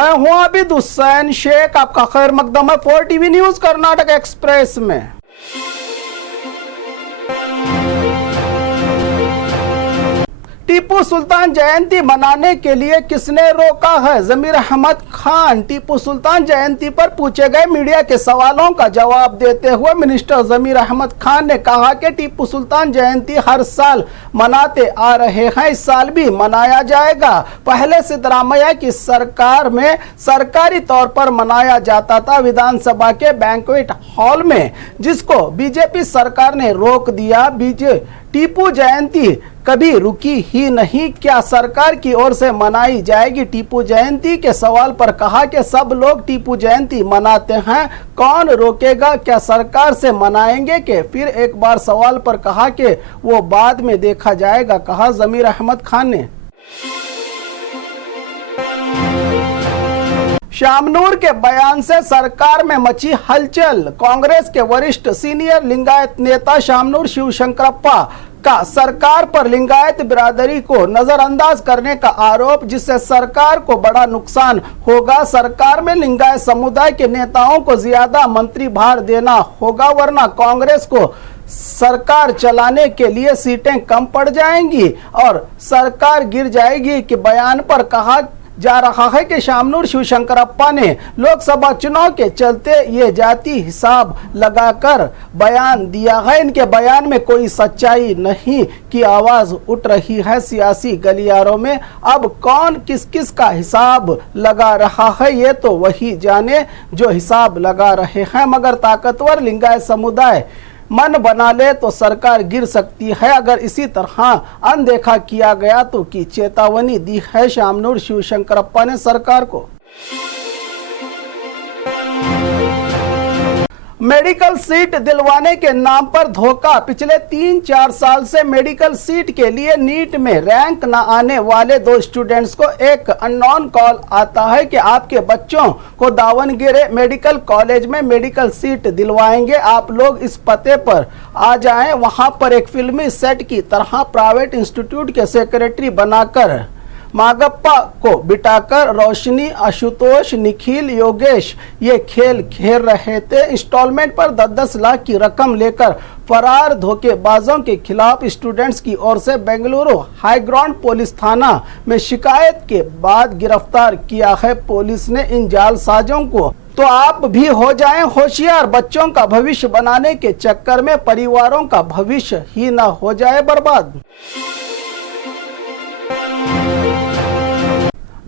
मैं हूं आबिद हुसैन शेख, आपका खैर मकदम है 4 टीवी न्यूज कर्नाटक एक्सप्रेस में। टीपू सुल्तान जयंती मनाने के लिए किसने रोका है? जमीर अहमद खान। टीपू सुल्तान जयंती पर पूछे गए मीडिया के सवालों का जवाब देते हुए मिनिस्टर जमीर अहमद खान ने कहा कि टीपू सुल्तान जयंती हर साल मनाते आ रहे हैं, इस साल भी मनाया जाएगा। पहले सिद्धरामैया की सरकार में सरकारी तौर पर मनाया जाता था विधानसभा के बैंक्वेट हॉल में, जिसको बीजेपी सरकार ने रोक दिया। टीपू जयंती कभी रुकी ही नहीं, क्या सरकार की ओर से मनाई जाएगी टीपू जयंती के सवाल पर कहा कि सब लोग टीपू जयंती मनाते हैं, कौन रोकेगा? क्या सरकार से मनाएंगे कि? फिर एक बार सवाल पर कहा कि वो बाद में देखा जाएगा, कहा जमीर अहमद खान ने। शामनूर के बयान से सरकार में मची हलचल। कांग्रेस के वरिष्ठ सीनियर लिंगायत नेता शामनूर शिवशंकरप्पा का सरकार पर लिंगायत बिरादरी को नजरअंदाज करने का आरोप, जिससे सरकार को बड़ा नुकसान होगा। सरकार में लिंगायत समुदाय के नेताओं को ज्यादा मंत्री भार देना होगा, वरना कांग्रेस को सरकार चलाने के लिए सीटें कम पड़ जाएंगी और सरकार गिर जाएगी। कि बयान पर कहा जा रहा है कि शामनूर शिवशंकरप्पा ने लोकसभा चुनाव के चलते ये जाति हिसाब लगाकर बयान दिया है। इनके बयान में कोई सच्चाई नहीं की आवाज उठ रही है सियासी गलियारों में। अब कौन किस किस का हिसाब लगा रहा है ये तो वही जाने जो हिसाब लगा रहे हैं, मगर ताकतवर लिंगायत समुदाय मन बना ले तो सरकार गिर सकती है अगर इसी तरह अनदेखा किया गया तो, की चेतावनी दी है शामनूर शिवशंकरप्पा ने सरकार को। मेडिकल सीट दिलवाने के नाम पर धोखा। पिछले 3-4 साल से मेडिकल सीट के लिए नीट में रैंक न आने वाले 2 स्टूडेंट्स को एक अननोन कॉल आता है कि आपके बच्चों को दावणगेरे मेडिकल कॉलेज में मेडिकल सीट दिलवाएंगे, आप लोग इस पते पर आ जाएं। वहां पर एक फिल्मी सेट की तरह प्राइवेट इंस्टीट्यूट के सेक्रेटरी बनाकर मागप्पा को बिठाकर रोशनी, आशुतोष, निखिल, योगेश ये खेल खेल रहे थे। इंस्टॉलमेंट पर 10-10 लाख की रकम लेकर फरार धोखेबाजों के खिलाफ स्टूडेंट्स की ओर से बेंगलुरु हाईग्राउंड पुलिस थाना में शिकायत के बाद गिरफ्तार किया है पुलिस ने इन जालसाजों को। तो आप भी हो जाएं होशियार, बच्चों का भविष्य बनाने के चक्कर में परिवारों का भविष्य ही न हो जाए बर्बाद।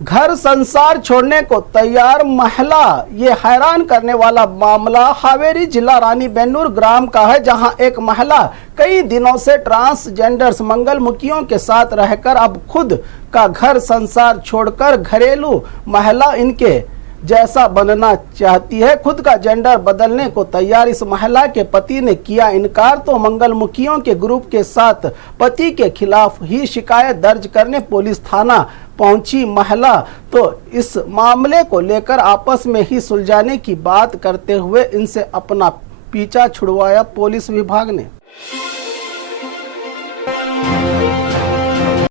घर संसार छोड़ने को तैयार महिला, ये हैरान करने वाला मामला हावेरी जिला रानीबेन्नूर ग्राम का है, जहां एक महिला कई दिनों से ट्रांसजेंडर्स मंगलमुखियों के साथ रहकर अब खुद का घर संसार छोड़कर घरेलू महिला इनके जैसा बनना चाहती है। खुद का जेंडर बदलने को तैयार इस महिला के पति ने किया इनकार, तो मंगलमुखियों के ग्रुप के साथ पति के खिलाफ ही शिकायत दर्ज करने पुलिस थाना पहुंची महिला। तो इस मामले को लेकर आपस में ही सुलझाने की बात करते हुए इनसे अपना पीछा छुड़वाया पुलिस विभाग ने।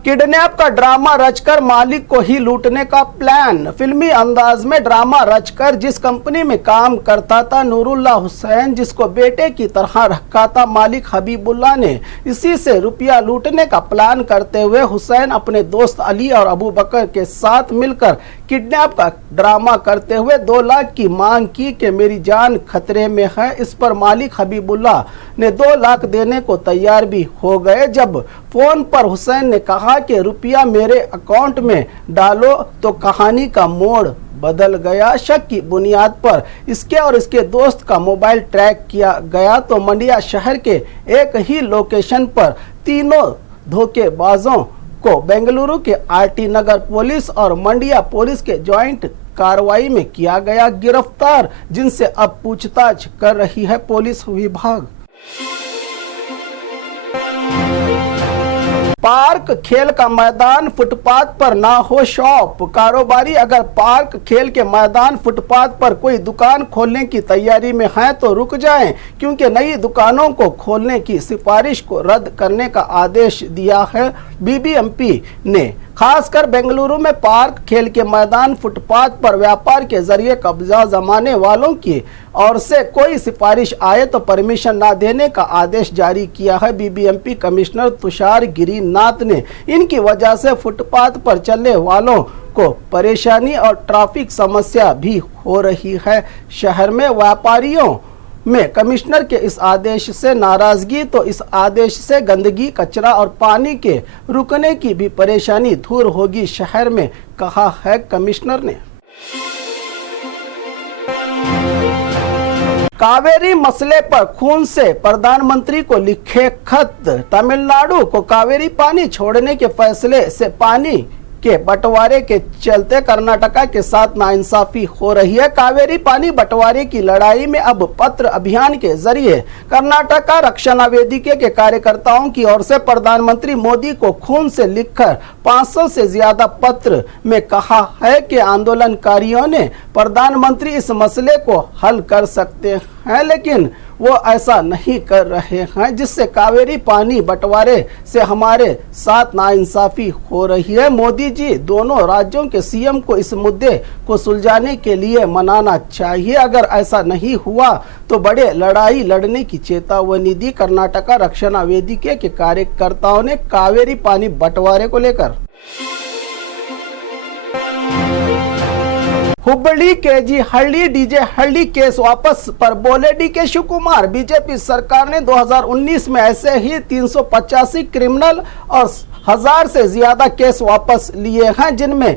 किडनैप का ड्रामा रचकर मालिक को ही लूटने का प्लान। फिल्मी अंदाज में ड्रामा रचकर जिस कंपनी में काम करता था नूरुल्लाह हुसैन, जिसको बेटे की तरह रखा था मालिक हबीबुल्लाह ने, इसी से रुपया लूटने का प्लान करते हुए हुसैन अपने दोस्त अली और अबू बकर के साथ मिलकर किडनैप का ड्रामा करते हुए 2 लाख की मांग की कि मेरी जान खतरे में है। इस पर मालिक हबीबुल्लाह ने 2 लाख देने को तैयार भी हो गए। जब फोन पर हुसैन ने कहा कि रुपया मेरे अकाउंट में डालो तो कहानी का मोड़ बदल गया। शक की बुनियाद पर इसके और इसके दोस्त का मोबाइल ट्रैक किया गया तो मंडिया शहर के एक ही लोकेशन पर तीनों धोखेबाजों को बेंगलुरु के आरटी नगर पुलिस और मंडिया पुलिस के ज्वाइंट कार्रवाई में किया गया गिरफ्तार, जिनसे अब पूछताछ कर रही है पुलिस विभाग। पार्क खेल का मैदान फुटपाथ पर ना हो शॉप। कारोबारी अगर पार्क खेल के मैदान फुटपाथ पर कोई दुकान खोलने की तैयारी में है तो रुक जाएं, क्योंकि नई दुकानों को खोलने की सिफारिश को रद्द करने का आदेश दिया है बीबीएमपी ने। खासकर बेंगलुरु में पार्क, खेल के मैदान, फुटपाथ पर व्यापार के जरिए कब्जा जमाने वालों की ओर से कोई सिफारिश आए तो परमिशन न देने का आदेश जारी किया है। बीबीएमपी कमिश्नर तुषार गिरिनाथ ने इनकी वजह से फुटपाथ पर चलने वालों को परेशानी और ट्रैफिक समस्या भी हो रही है। शहर में व्यापारियों में कमिश्नर के इस आदेश से नाराजगी, तो इस आदेश से गंदगी, कचरा और पानी के रुकने की भी परेशानी दूर होगी, शहर में कहा है कमिश्नर ने। कावेरी मसले पर खून से प्रधानमंत्री को लिखे खत। तमिलनाडु को कावेरी पानी छोड़ने के फैसले से पानी के बंटवारे के चलते कर्नाटका के साथ नाइंसाफी हो रही है। कावेरी पानी बंटवारे की लड़ाई में अब पत्र अभियान के जरिए कर्नाटका रक्षणा वेदिके के कार्यकर्ताओं की ओर से प्रधानमंत्री मोदी को खून से लिखकर 500 से ज्यादा पत्र में कहा है कि आंदोलनकारियों ने प्रधानमंत्री इस मसले को हल कर सकते हैं, लेकिन वो ऐसा नहीं कर रहे हैं, जिससे कावेरी पानी बंटवारे से हमारे साथ नाइंसाफी हो रही है। मोदी जी दोनों राज्यों के सीएम को इस मुद्दे को सुलझाने के लिए मनाना चाहिए। अगर ऐसा नहीं हुआ तो बड़े लड़ाई लड़ने की चेतावनी दी। कर्नाटका रक्षणा वेदिके के कार्यकर्ताओं ने कावेरी पानी बंटवारे को लेकर हुबली केजी हल्ली डीजे हल्ली केस वापस पर बोले डीके शिवकुमार। बीजेपी सरकार ने 2019 में ऐसे ही 385 क्रिमिनल और 1000 से ज्यादा केस वापस लिए हैं, जिनमें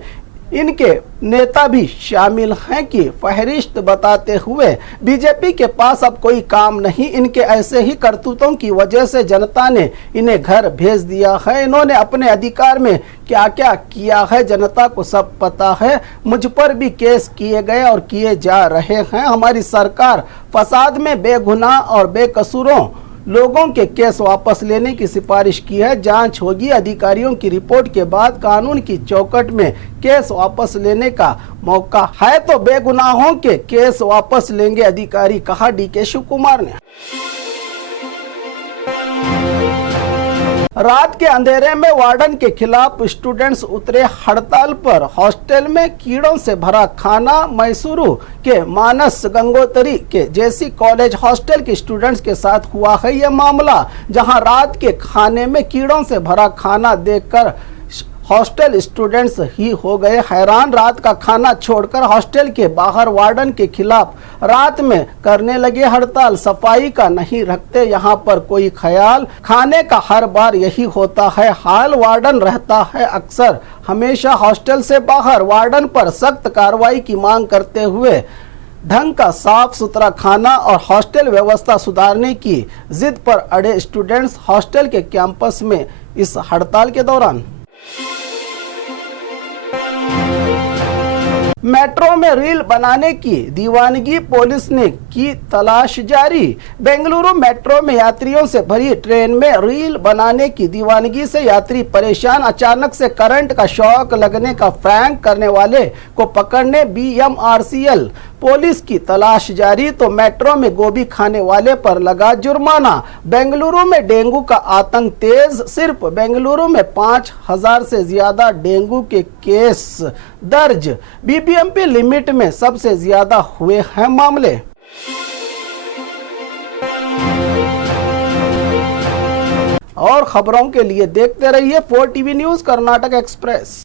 इनके नेता भी शामिल हैं की फहरिस्त बताते हुए बीजेपी के पास अब कोई काम नहीं। इनके ऐसे ही करतूतों की वजह से जनता ने इन्हें घर भेज दिया है। इन्होंने अपने अधिकार में क्या क्या किया है जनता को सब पता है। मुझ पर भी केस किए गए और किए जा रहे हैं। हमारी सरकार फसाद में बेगुनाह और बेकसूरों लोगों के केस वापस लेने की सिफारिश की है। जांच होगी, अधिकारियों की रिपोर्ट के बाद कानून की चौकट में केस वापस लेने का मौका है तो बेगुनाहों के केस वापस लेंगे अधिकारी, कहा डीके शिवकुमार ने। रात के अंधेरे में वार्डन के खिलाफ स्टूडेंट्स उतरे हड़ताल पर। हॉस्टल में कीड़ों से भरा खाना। मैसूरू के मानस गंगोत्री के जेसी कॉलेज हॉस्टल के स्टूडेंट्स के साथ हुआ है यह मामला, जहां रात के खाने में कीड़ों से भरा खाना देखकर हॉस्टल स्टूडेंट्स ही हो गए हैरान। रात का खाना छोड़कर हॉस्टल के बाहर वार्डन के खिलाफ रात में करने लगे हड़ताल। सफाई का नहीं रखते यहाँ पर कोई ख्याल। खाने का हर बार यही होता है हाल। वार्डन रहता है अक्सर हमेशा हॉस्टल से बाहर। वार्डन पर सख्त कार्रवाई की मांग करते हुए ढंग का साफ सुथरा खाना और हॉस्टल व्यवस्था सुधारने की जिद पर अड़े स्टूडेंट्स हॉस्टल के कैंपस में इस हड़ताल के दौरान। मेट्रो में रील बनाने की दीवानगी, पुलिस ने की तलाश जारी। बेंगलुरु मेट्रो में यात्रियों से भरी ट्रेन में रील बनाने की दीवानगी से यात्री परेशान। अचानक से करंट का शॉक लगने का प्रैंक करने वाले को पकड़ने बीएमआरसीएल पुलिस की तलाश जारी। तो मेट्रो में गोभी खाने वाले पर लगा जुर्माना। बेंगलुरु में डेंगू का आतंक तेज। सिर्फ बेंगलुरु में 5000 से ज्यादा डेंगू के केस दर्ज। बीबीएमपी लिमिट में सबसे ज्यादा हुए हैं मामले। और खबरों के लिए देखते रहिए 4 टीवी न्यूज कर्नाटक एक्सप्रेस।